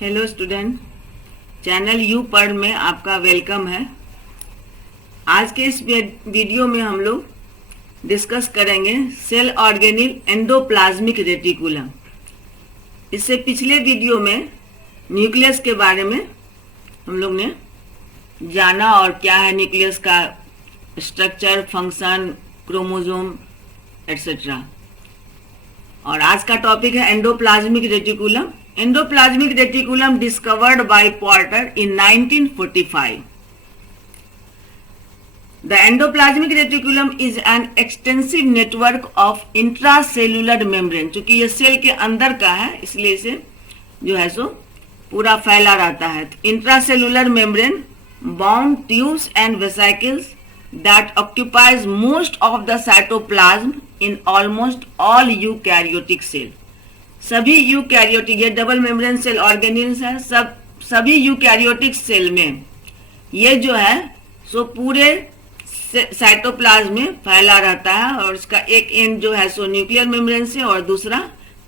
Hello student, channel you पढ़ में आपका वेलकम है। आज के इस वीडियो में हम लोग डिस्कस करेंगे सेल ऑर्गेनिल एंडोप्लाज्मिक रेटिकुलम। इससे पिछले वीडियो में न्यूक्लियस के बारे में हम लोग ने जाना और क्या है न्यूक्लियस का स्ट्रक्चर, फंक्शन, क्रोमोसोम एटसेट्रा। और आज का टॉपिक है endoplasmic reticulum. Endoplasmic reticulum discovered by Porter in 1945. The endoplasmic reticulum is an extensive network of intracellular membrane। चूंकि ये सेल के अंदर का है इसलिए इसे जो है सो पूरा फैला रहता है। Intracellular membrane bound tubes and vesicles that occupies most of the cytoplasm in almost all eukaryotic cell। सभी यूकैरियोटिक, ये डबल मेम्ब्रेन सेल ऑर्गेनिल्स है, सभी यूकैरियोटिक सेल में ये जो है सो पूरे साइटोप्लाज्म में फैला रहता है और इसका एक एंड जो है सो न्यूक्लियर मेम्ब्रेन से और दूसरा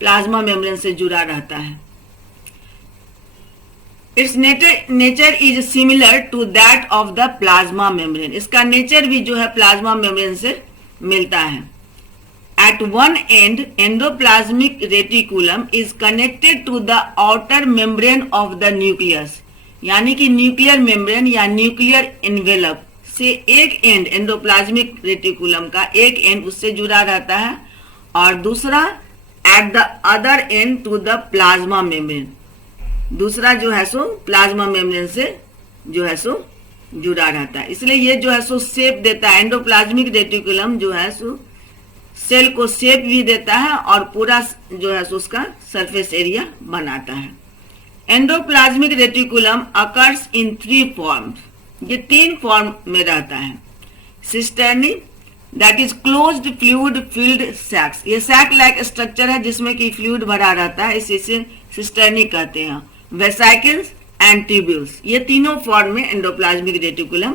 प्लाज्मा मेम्ब्रेन से जुड़ा रहता है। Its nature is similar to that of the plasma membrane. इसका नेचर भी जो है प्लाज्मा मेम्ब्रेन से मिलता है। At one end, endoplasmic reticulum is connected to the outer membrane of the nucleus। यानी कि न्यूक्लियर मेम्ब्रेन या न्यूक्लियर एनवेलप से एक एंड एंडोप्लाज्मिक रेटिकुलम का एक एंड उससे जुड़ा रहता है और दूसरा at the other end to the plasma membrane, दूसरा जो है सो प्लाज्मा मेम्ब्रेन से जो है सो जुड़ा रहता है। इसलिए ये जो है सो शेप देता है। एंडोप्लाज्मिक रेटिकुलम जो है सो सेल को शेप भी देता है और पूरा जो है उसका सरफेस एरिया बनाता है। Endoplasmic reticulum occurs in 3 forms. ये 3 फॉर्म में रहता है। Cisternae, that is closed fluid filled sacs. ये सैक लाइक स्ट्रक्चर है जिसमें कि फ्लूइड भरा रहता है, इसे सिस्टर्नी कहते हैं। वेसिकल्स एंड ट्यूब्यूल्स, ये तीनों फॉर्म में एंडोप्लाज्मिक रेटिकुलम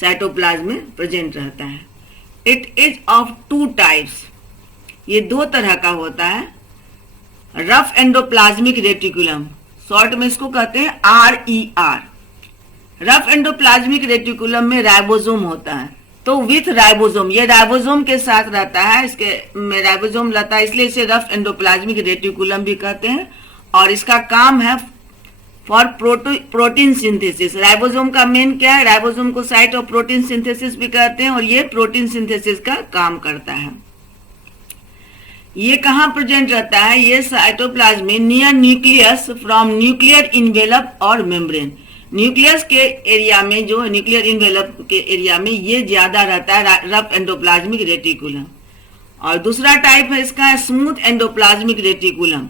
साइटोप्लाज्म में प्रेजेंट रहता है। It is of 2 types. ये 2 तरह का होता है। रफ एंडोप्लाज्मिक रेटिकुलम, शॉर्ट में इसको कहते हैं RER। रफ एंडोप्लाज्मिक रेटिकुलम में राइबोसोम होता है, तो विथ राइबोसोम, ये राइबोसोम के साथ रहता है, इसके में राइबोसोम रहता है, इसलिए इसे रफ एंडोप्लाज्मिक रेटिकुलम भी कहते हैं। और इसका काम है फॉर प्रोटीन सिंथेसिस। राइबोसोम का मेन क्या है, राइबोसोम को साइट ऑफ प्रोटीन सिंथेसिस भी कहते हैं और ये प्रोटीन सिंथेसिस का काम करता है। ये कहाँ प्रेजेंट रहता है, ये साइटोप्लाज्म में near nucleus from nuclear envelope और मेम्ब्रेन। न्यूक्लियस के एरिया में, जो न्यूक्लियर इन्वेलप के एरिया में ये ज्यादा रहता है रफ एंडोप्लाज्मिक रेटिकुलम। और दूसरा टाइप है इसका स्मूथ एंडोप्लाज्मिक रेटिकुलम।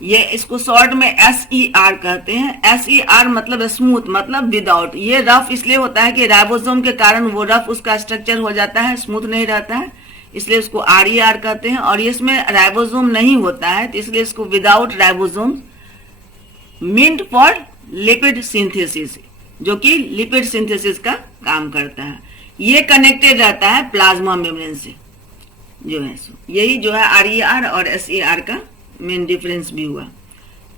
ये इसको शॉर्ट में SER कहते हैं। SER मतलब स्मूथ, मतलब विदाउट। ये रफ इसलिए होता है कि राइबोसोम के कारण वो रफ उसका स्ट्रक्चर हो जाता है, स्मूथ नहीं रहता है, इसलिए उसको RER कहते हैं। और इसमें राइबोसोम नहीं होता है तो इसलिए इसको without ribosome, meant for lipid synthesis, जो कि लिपिड सिंथेसिस का काम करता है। ये कनेक्टेड रहता है प्लाज्मा मेम्ब्रेन से जो है सो। यही जो है RER और SER का मेन डिफरेंस भी हुआ।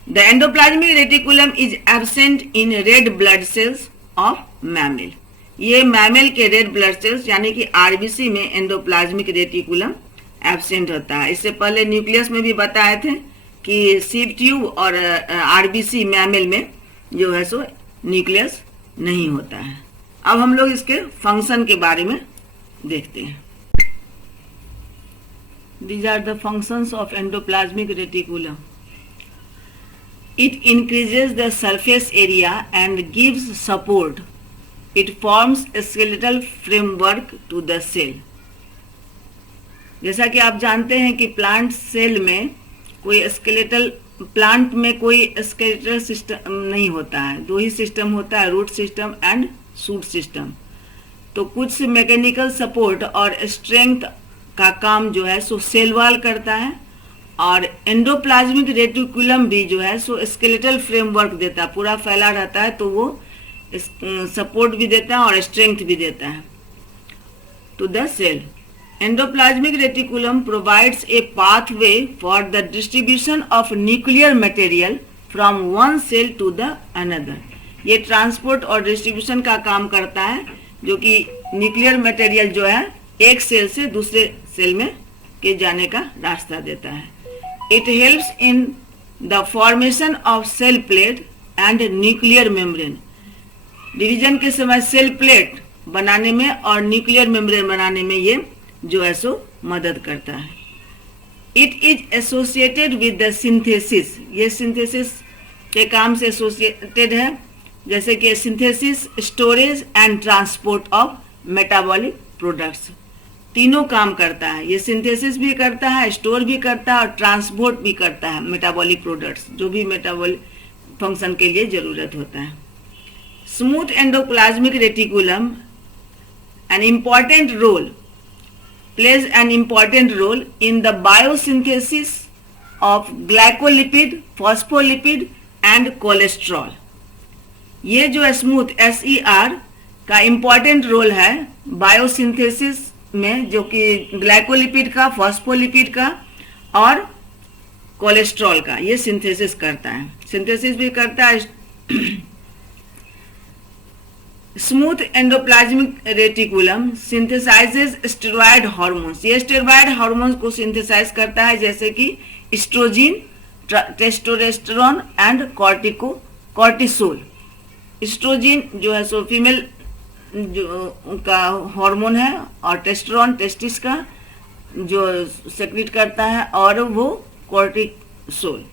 The endoplasmic reticulum is absent in red blood cells of mammal. ये मैमल के रेड ब्लड सेल्स यानी कि RBC में एंडोप्लाज्मिक रेटिकुलम एब्सेंट होता है। इससे पहले न्यूक्लियस में भी बताए थे कि सीव ट्यूब और RBC मैमल में जो है सो न्यूक्लियस नहीं होता है। अब हम लोग इसके फंक्शन के बारे में देखते हैं। These are the functions of endoplasmic reticulum. It increases the surface area and gives support. It forms a skeletal framework to the cell. जैसा कि आप जानते हैं कि प्लांट सेल में कोई स्केलेटल, प्लांट में कोई स्केलेटल सिस्टम नहीं होता है। 2 ही सिस्टम होता है, root system and shoot system. तो कुछ मैकेनिकल सपोर्ट और स्ट्रेंथ का काम जो है सो सेल वॉल करता है और एंडोप्लाज्मिक रेटिकुलम भी जो है सो स्केलेटल फ्रेमवर्क देता है, पूरा फैला रहता है, तो वो सपोर्ट भी देता है और स्ट्रेंथ भी देता है to the cell. Endoplasmic reticulum provides a pathway for the distribution of nuclear material from one cell to the another. ये ट्रांसपोर्ट और डिस्ट्रीब्यूशन का काम करता है, जो कि न्यूक्लियर मटेरियल जो है एक सेल से दूसरे सेल में के जाने का रास्ता देता है। It helps in the formation of cell plate and nuclear membrane. Division के समय सेल प्लेट बनाने में और न्यूक्लियर मेम्ब्रेन बनाने में ये जो है सो मदद करता है। It is associated with the synthesis. ये सिंथेसिस के काम से एसोसिएटेड है, जैसे कि synthesis, storage and transport of metabolic products. तीनों काम करता है, ये सिंथेसिस भी करता है, स्टोर भी करता है और ट्रांसपोर्ट भी करता है मेटाबॉलिक प्रोडक्ट्स, जो भी मेटाबॉलिक फंक्शन के लिए जरूरत होता है। Smooth endoplasmic reticulum an important role plays an important role in the biosynthesis of glycolipid, phospholipid and cholesterol। ये जो स्मूथ SER का इम्पॉर्टेंट रोल है बायोसिंथेसिस में, जो कि ग्लाइकोलिपिड का, फॉस्फोलिपिड का और कोलेस्ट्रॉल का ये सिंथेसिस करता है, सिंथेसिस भी करता है। Smooth endoplasmic reticulum synthesizes steroid hormones. ये स्टेरॉयड हार्मोन्स को सिंथेसाइज करता है, जैसे कि estrogen, testosterone and cortisol. Estrogen जो है सो फीमेल जो का हार्मोन है, और टेस्टोस्टेरोन टेस्टिस का जो सेक्रेट करता है, और वो cortisol.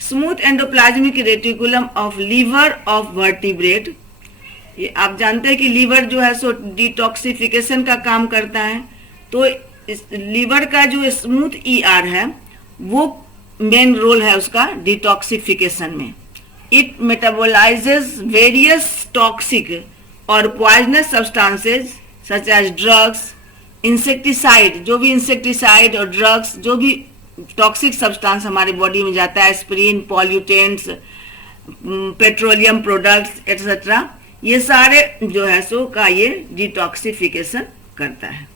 Smooth endoplasmic reticulum of liver of vertebrate. ये आप जानते हैं कि लीवर जो है सो डिटॉक्सिफिकेशन का काम करता है, तो इस लीवर का जो स्मूथ ER है वो मेन रोल है उसका डिटॉक्सिफिकेशन में। इट मेटाबोलाइजेज वेरियस टॉक्सिक और poisonous substances such as drugs, insecticide, जो भी इंसेक्टिसाइड और ड्रग्स, जो भी टॉक्सिक सब्सटेंस हमारे बॉडी में जाता है, aspirin, pollutants, petroleum products etcetera, ये सारे जो है सो का ये डिटॉक्सिफिकेशन करता है।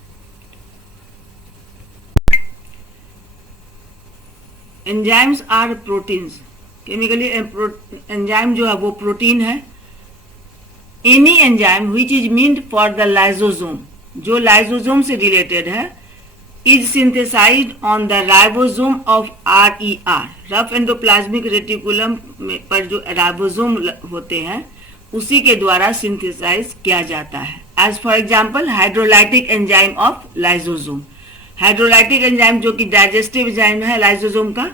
Enzymes are proteins. Chemically enzyme जो है वो प्रोटीन है। Any enzyme which is meant for the lysosome, जो लाइजोसोम से रिलेटेड है, is synthesized on the ribosome of RER। Rough endoplasmic reticulum पर जो राइबोसोम होते हैं उसी के द्वारा सिंथेसाइज किया जाता है। As for example hydrolytic enzyme of lysosome. Hydrolytic enzyme जो कि डाइजेस्टिव एंजाइम है लाइजोसोम का,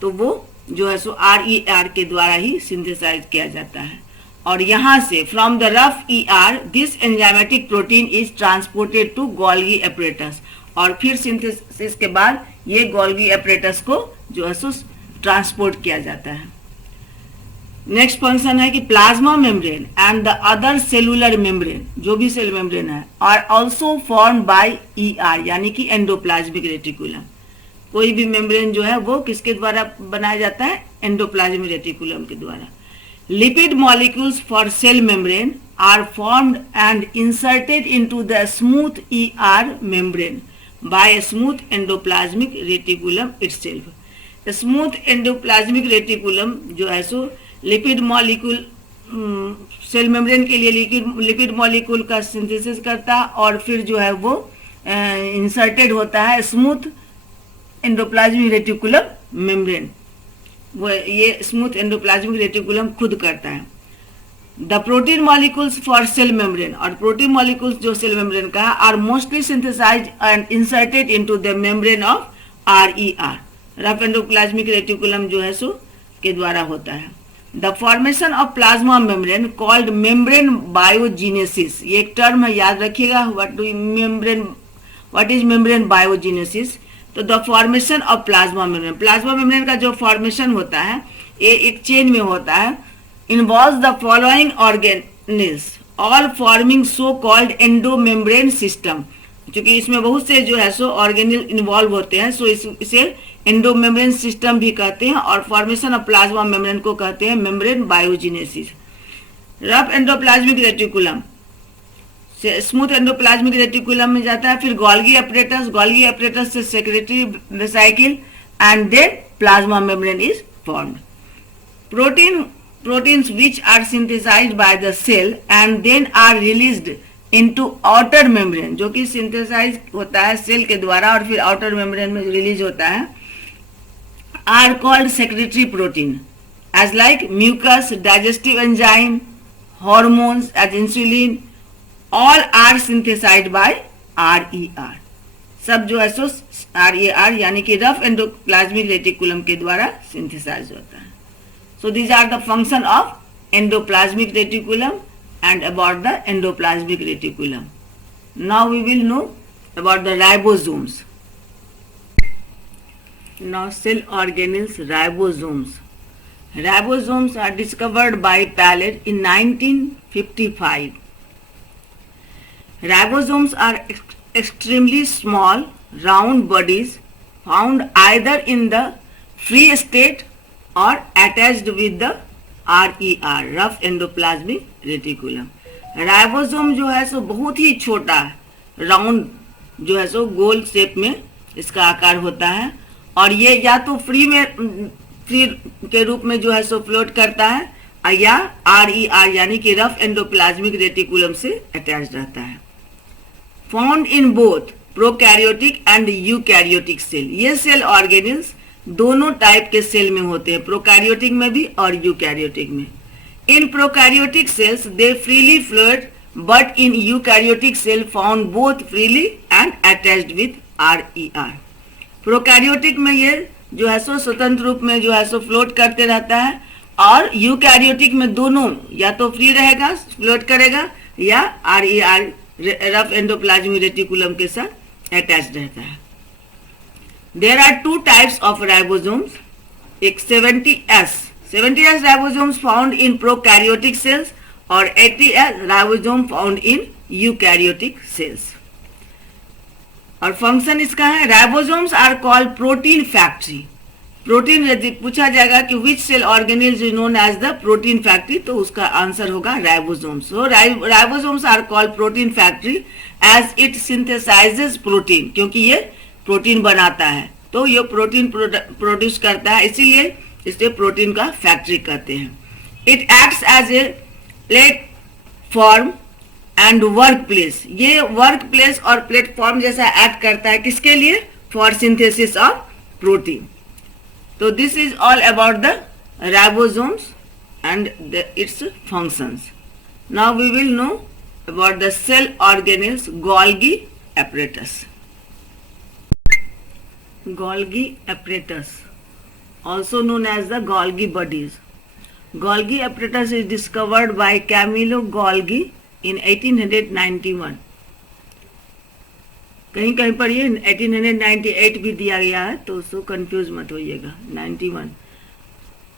तो वो जो है सो RER के द्वारा ही सिंथेसाइज किया जाता है। और यहाँ से from the rough ER this enzymatic protein is transported to Golgi apparatus, और फिर सिंथेसिस के बाद ये गोल्गी एपरेटस को जो है सो ट्रांसपोर्ट किया जाता है। नेक्स्ट फंक्शन है कि plasma membrane and the other cellular membrane, जो भी सेल मेम्ब्रेन है, are also form by ER यानी कि एंडोप्लाज्मिक रेटिकुलम। कोई भी मेम्ब्रेन जो है वो किसके द्वारा बनाया जाता है? एंडोप्लाज्मिक रेटिकुलम के द्वारा। Lipid molecules for cell membrane are formed and inserted into the smooth ER membrane by smooth endoplasmic reticulum itself. Smooth endoplasmic reticulum जो है सो लिपिड मॉलिक्यूल, सेल मेम्ब्रेन के लिए लिपिड मॉलिक्यूल का सिंथेसिस करता है, और फिर जो है वो इंसर्टेड होता है स्मूथ एंडोप्लाज्मिक रेटिकुलम मेम्ब्रेन। वो ये स्मूथ एंडोप्लाज्मिक रेटिकुलम खुद करता है। The protein molecules for cell membrane, और प्रोटीन मॉलिक्यूल्स जो सेल मेम्ब्रेन का है, are mostly synthesized and inserted into the membrane of RER। Rough endoplasmic reticulum जो है सो के द्वारा होता है। The formation of plasma membrane called membrane biogenesis, ये एक टर्म है, याद रखिएगा। What is membrane biogenesis? तो the formation of plasma membrane, plasma membrane का जो फॉर्मेशन होता है ये एक चेन में होता है। Involves the following organelles all forming so called endomembrane system. क्योंकि इसमें बहुत से जो है सो ऑर्गेनिल इन्वॉल्व होते हैं, सो इसे एंडोमेम्ब्रेन सिस्टम भी कहते हैं, और फॉर्मेशन ऑफ प्लाज्मा मेम्ब्रेन को कहते हैं membrane biogenesis. Rough endoplasmic reticulum से स्मूथ एंडोप्लाज्मिक रेटिकुलम में जाता है, फिर गोल्गी एपरेटस, गोल्गी एपरेटस से secretory vesicle, and then plasma membrane is formed. proteins which are synthesized by the cell and then are released into outer membrane, जो कि synthesize होता है सेल के द्वारा और फिर outer membrane में रिलीज होता है, are called secretory protein as like mucus, digestive enzyme, hormones as insulin, all are synthesized by RER. सब जो है सो RER यानी कि रफ एंडोप्लाज्मिक रेटिकुलम के द्वारा सिंथेसाइज होता है. So these are the function of endoplasmic reticulum and about the endoplasmic reticulum. Now we will know about the ribosomes. Now cell organelles, ribosomes. Ribosomes are discovered by Palade in 1955. Ribosomes are extremely small, round bodies found either in the free state or attached with the RER, rough endoplasmic reticulum. Ribosome जो है सो बहुत ही छोटा round जो है सो गोल shape में इसका आकार होता है और ये या तो फ्री के रूप में जो है सो फ्लोट करता है या RER यानी कि रफ एंडोप्लाज्मिक रेटिकुलम से अटैच रहता है. Found in both prokaryotic and eukaryotic cell. ये सेल ऑर्गेनल्स दोनों टाइप के सेल में होते हैं, प्रोकैरियोटिक में भी और यूकैरियोटिक में. In prokaryotic cells they freely float but in eukaryotic cell found both freely and attached with RER. Prokaryotic में ये जो है सो स्वतंत्र रूप में जो है सो फ्लोट करते रहता है और यूकैरियोटिक में दोनों या तो फ्री रहेगा फ्लोट करेगा या RER रफ एंडोप्लाज्मिक रेटिकुलम के साथ अटैच्ड रहता है. There are two types of ribosomes. एक 70S ribosomes found in prokaryotic cells और 80S ribosome found in eukaryotic cells. और फंक्शन इसका है ribosomes are called protein factory. Protein यदि पूछा जाएगा कि which cell organelle is known as the protein factory तो उसका आंसर होगा ribosomes. So ribosomes are called protein factory as it synthesizes protein क्योंकि ये प्रोटीन बनाता है तो ये प्रोटीन प्रोड्यूस करता है इसीलिए इसे प्रोटीन का फैक्ट्री कहते हैं. It acts as a platform and work place. ये वर्क प्लेस और प्लेटफॉर्म जैसा एक्ट करता है किसके लिए? For synthesis of protein. तो this is all about the ribosomes and its functions. Now we will know about the cell organelles Golgi apparatus. Golgi apparatus, also known as the Golgi bodies. Golgi apparatus is discovered by Camillo Golgi in 1891. कहीं कहीं पर ये 1898 भी दिया गया है तो उसको कंफ्यूज मत होइएगा. 91.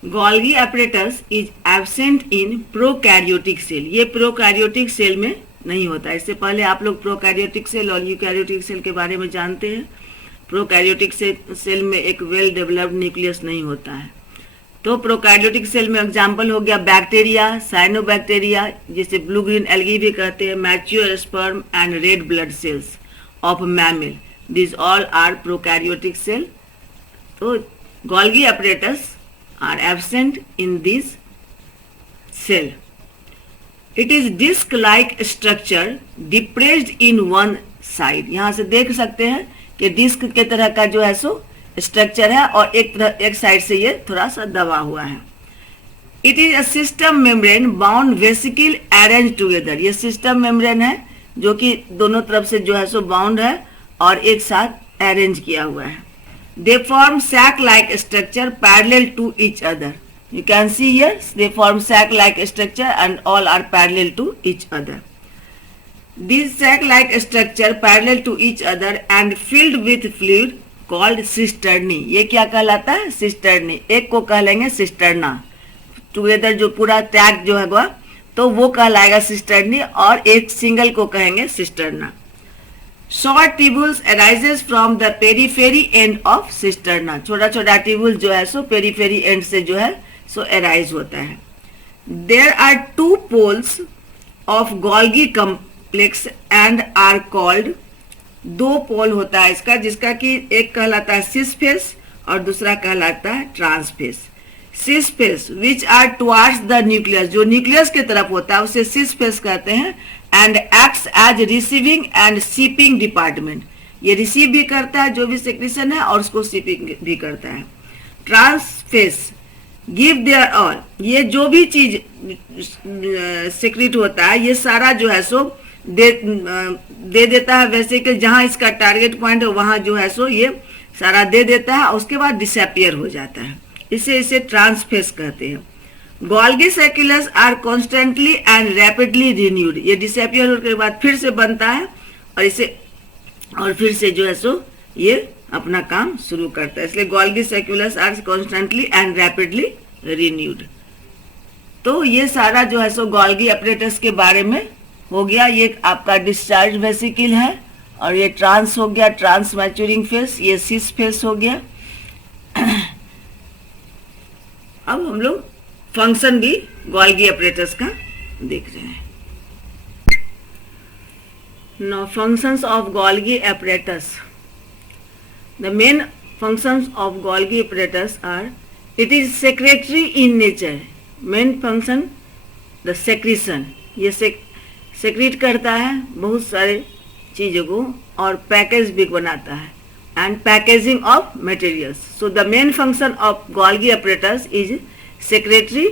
Golgi apparatus is absent in prokaryotic cell. ये प्रोकैरियोटिक सेल में नहीं होता. इससे पहले आप लोग प्रोकैरियोटिक सेल और यूकैरियोटिक सेल के बारे में जानते हैं. प्रोकैरियोटिक सेल में एक वेल डेवलप्ड न्यूक्लियस नहीं होता है. तो प्रोकैरियोटिक सेल में एग्जाम्पल हो गया बैक्टीरिया, साइनोबैक्टीरिया जिसे ब्लू ग्रीन एल्गी भी कहते हैं, mature sperm and red blood cells of mammal. This all are prokaryotic cell. तो Golgi apparatus are absent in this cell. It is disc like structure depressed in one side. यहाँ से देख सकते हैं कि डिस्क के तरह का जो है सो स्ट्रक्चर है और एक साइड से ये थोड़ा सा दबा हुआ है. It is a system membrane bound vesicle arrange together. ये सिस्टम मेम्ब्रेन है जो कि दोनों तरफ से जो है सो बाउंड है और एक साथ अरेंज किया हुआ है. They form sac like structure parallel to each other. You can see here they form sac like structure and all are parallel to each other. These sac-like structure parallel to each other and filled with fluid called cisternae. ये क्या कहलाता है? cisternae. एक को कह लेंगे cisterna. Together जो पूरा टैग जो है तो वो कहलाएगा cisternae और एक सिंगल को कहेंगे cisterna. Short tubules arises from the periphery end of cisterna. छोटा छोटा ट्यूबुल जो है सो periphery end से जो है सो arise होता है. There are two poles of Golgi complex and are called. दो पोल होता है इसका जिसका कि एक कहलाता है सिस फेस और दूसरा कहलाता है trans face. Cis face which are towards the nucleus, जो न्यूक्लियस की तरफ होता है उसे सिस फेस कहते हैं। And acts as receiving and shipping department, ये रिसीव भी करता है जो भी सेक्रेशन है और उसको सीपिंग भी करता है। ट्रांसफेस गिव देयर ऑल, ये जो भी चीज सेक्रेट होता है ये सारा जो है सो दे देता है वेसिकल, जहां इसका टारगेट पॉइंट है वहां जो है सो ये सारा दे देता है, उसके बाद डिसअपियर हो जाता है। इसे ट्रांसफेस कहते हैं। Golgi sacculus are constantly and rapidly renewed, ये डिसअपियर होने के बाद फिर से बनता है और फिर से जो है सो ये अपना काम शुरू करता है, इसलिए Golgi sacculus are constantly and rapidly renewed. तो ये सारा जो है सो गोल्गी अपरेटस के बारे में हो गया। ये आपका डिस्चार्ज वेसिकल है और ये ट्रांस हो गया, ट्रांस मैच्योरिंग फेस, ये सिस फेस हो गया। अब हम लोग फंक्शन भी गोल्गी अपरेटस का देख रहे हैं। Now functions of Golgi apparatus. The main functions of Golgi apparatus are, it is secretory in nature. Main function the secretion, ये secrete करता है बहुत सारे चीज़ों को और पैकेज भी बनाता है, and packaging of materials. So the main function of Golgi apparatus is secretory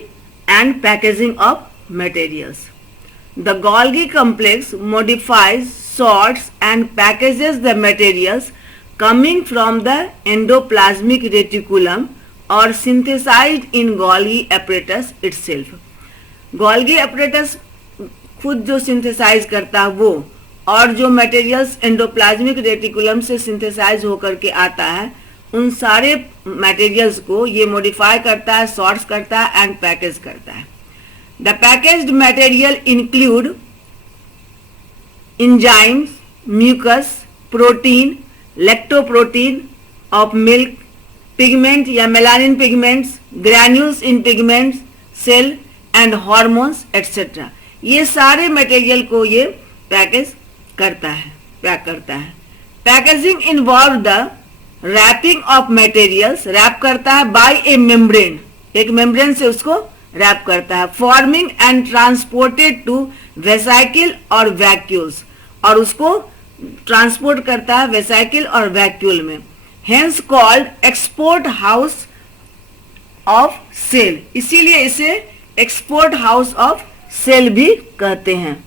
and packaging of materials. The Golgi complex modifies, sorts and packages the materials coming from the endoplasmic reticulum or synthesized in Golgi apparatus itself. Golgi apparatus खुद जो synthesise करता है वो, और जो materials endoplasmic reticulum से synthesise होकर के आता है उन सारे मटेरियल्स को ये मॉडिफाई करता है, सॉर्ट्स करता है एंड पैकेज करता है। The packaged material include enzymes, mucus, protein, lactoprotein of milk, pigment या melanin pigments, granules in pigments, cell and hormones etc. ये सारे मटेरियल को ये पैकेज करता है, पैक करता है। Packaging involve the wrapping of materials, wrap करता है बाय ए मेम्ब्रेन, एक मेम्ब्रेन से उसको रैप करता है। Forming and transported to vesicle और वैक्यूल्स, और उसको ट्रांसपोर्ट करता है वेसाइकिल और वैक्यूल में। Hence called export house of cell, इसीलिए इसे एक्सपोर्ट हाउस ऑफ सेल भी कहते हैं।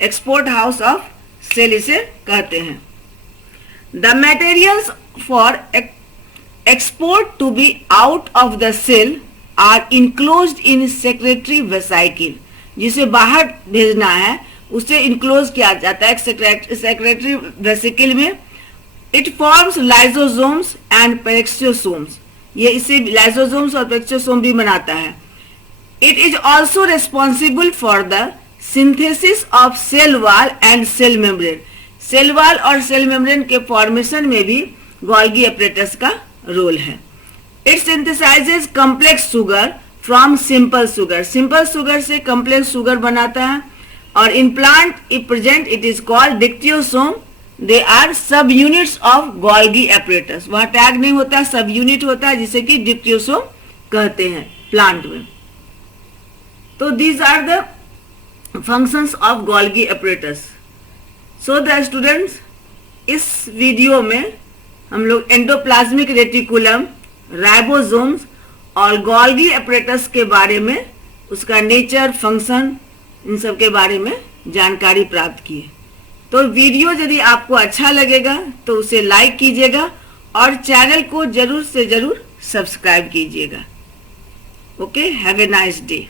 एक्सपोर्ट हाउस ऑफ सेल इसे कहते हैं। The materials for export to be out of the cell are enclosed in secretory vesicle, जिसे बाहर भेजना है उसे इनक्लोज किया जाता है सेक्रेटरी वेसिकल में। It forms lysosomes and peroxisomes, ये इसे लाइसोसोम्स और पेरेक्सियोसोम भी बनाता है। It is also responsible for the synthesis of cell wall and cell membrane, cell wall और सेल मेम्ब्रेन के फॉर्मेशन में भी गोल्गी अपरेटस का रोल है। It synthesizes complex sugar from simple sugar, simple sugar से कॉम्प्लेक्स शुगर बनाता है। और in plant it present it is called dictyosome, they are subunits of Golgi apparatus, वहां टैग नहीं होता, सब यूनिट होता है जिसे कि डिक्टियोसोम कहते हैं प्लांट में। तो these are the functions of Golgi apparatus. So the students, इस वीडियो में हम लोग एंडोप्लाज्मिक रेटिकुलम, राइबोसोम्स और गोल्गी अपरेटस के बारे में, उसका नेचर, फंक्शन, इन सब के बारे में जानकारी प्राप्त की है। तो वीडियो यदि आपको अच्छा लगेगा तो उसे लाइक कीजिएगा और चैनल को जरूर से जरूर सब्सक्राइब कीजिएगा। Okay, have a nice day.